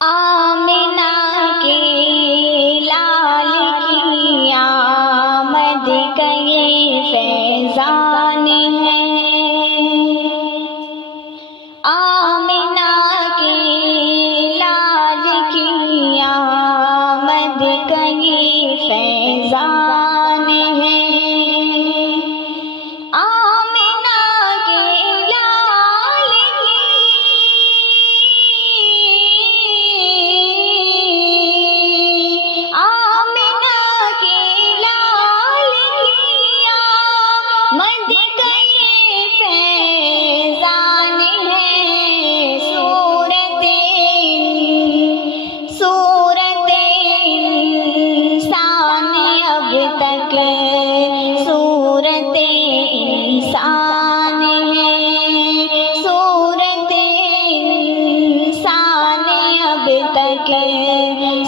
آمنہ کے لال کی آمد کا یہ فیضان ہے۔ آمنہ کے لال کی آمد کا یہ فیضان ہے۔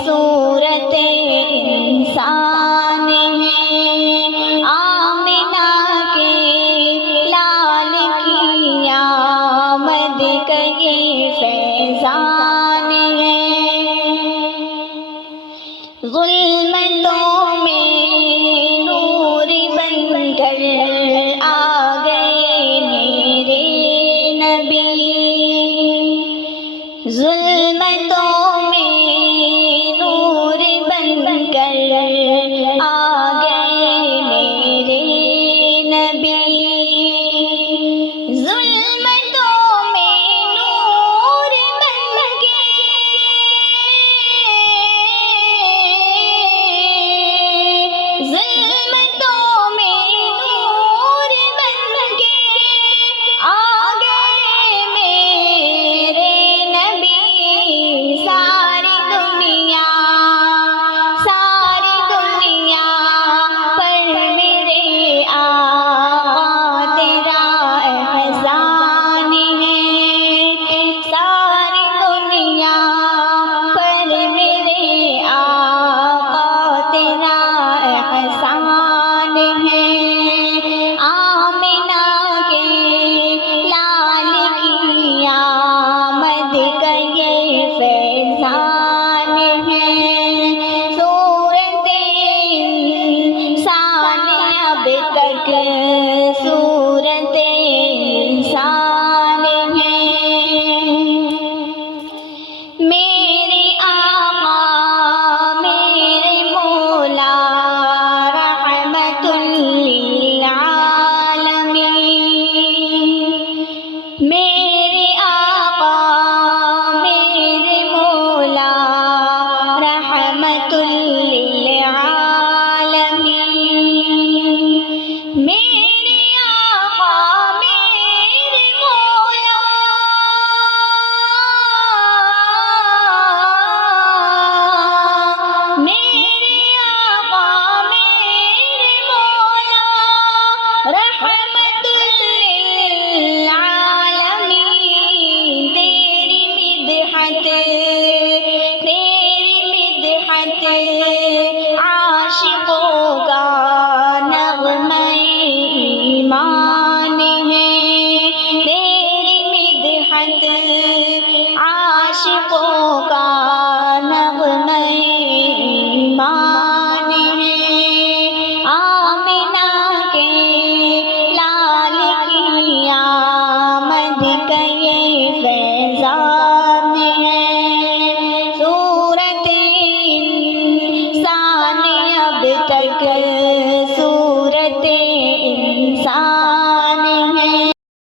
صورت انسان ہے۔ آمنہ کے لال کی آمد کا یہ فیضان ہے۔ ظلمتوں میں نور بن کر آ گئے میرے نبی۔ ظلمتوں میں نور بن کر آ گئے میرے نبی۔ ظلمتوں میں نور بن کے ظلمتوں میں نور بن کے آ گئے میرے صورت انسان ہے۔ میرے آقا میرے مولا رحمت للعالمین۔ میرے آقا میرے مولا رحمت للعالمین۔ میرے آقا میرے مولا میرے آقا میرے مولا رحمت للعالمین۔ تیری مدحت عاشقوں کا نغمہ ایمان ہے۔ تیری مدحت عاشقوں کا نغمہ ایمان ہے۔ آمنہ کے لال کی آمد کا یہ فیضان ہے۔ صورت انسان اب تک صورت انسان